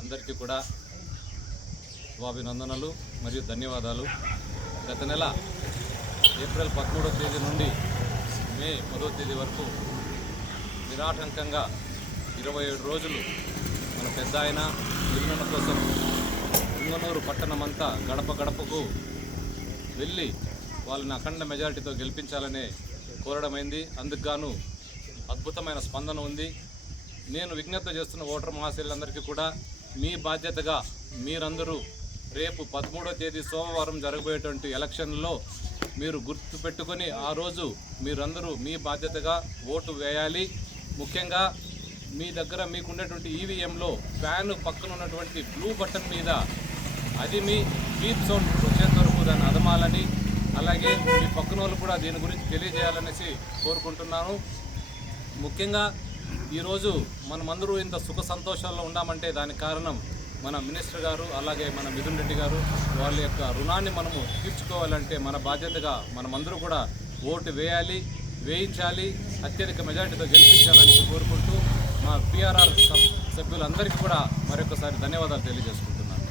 అందరికీ కూడా శుభాభినందనలు మరియు ధన్యవాదాలు. గత నెల ఏప్రిల్ 13వ తేదీ నుండి మే 10వ తేదీ వరకు నిరాటంకంగా 27 రోజులు మన పెద్ద ఆయన నిర్ణయం కోసం పుంగనూరు పట్టణమంతా గడప గడపకు వెళ్ళి వాళ్ళని అఖండ మెజారిటీతో గెలిపించాలనే కోరడమైంది. అందుకు గాను అద్భుతమైన స్పందన ఉంది. నేను విజ్ఞప్తి చేస్తున్న ఓటర్ మహాశయులందరికీ కూడా మీ బాధ్యతగా మీరందరూ రేపు 13వ తేదీ సోమవారం జరగబోయేటువంటి ఎలక్షన్లో మీరు గుర్తుపెట్టుకొని ఆ రోజు మీరందరూ మీ బాధ్యతగా ఓటు వేయాలి. ముఖ్యంగా మీ దగ్గర మీకున్నటువంటి ఈవీఎంలో ఫ్యాన్ పక్కన ఉన్నటువంటి బ్లూ బటన్ మీద అది మీ బీప్ సౌండ్ వచ్చేంత వరకు దాన్ని అదమాలని, అలాగే మీ పక్కన వాళ్ళు కూడా దీని గురించి తెలియజేయాలనేసి కోరుకుంటున్నాను. ముఖ్యంగా ఈరోజు మనమందరూ ఇంత సుఖ సంతోషాల్లో ఉన్నామంటే దానికి కారణం మన మినిస్టర్ గారు, అలాగే మన మిథున్ రెడ్డి గారు. వాళ్ళ యొక్క రుణాన్ని మనము తీర్చుకోవాలంటే మన బాధ్యతగా మనమందరూ కూడా ఓటు వేయించాలి, అత్యధిక మెజారిటీతో గెలిపించాలని కోరుకుంటూ మా పిఆర్ఆర్ సభ్యులందరికీ కూడా మరొకసారి ధన్యవాదాలు తెలియజేసుకుంటున్నాను.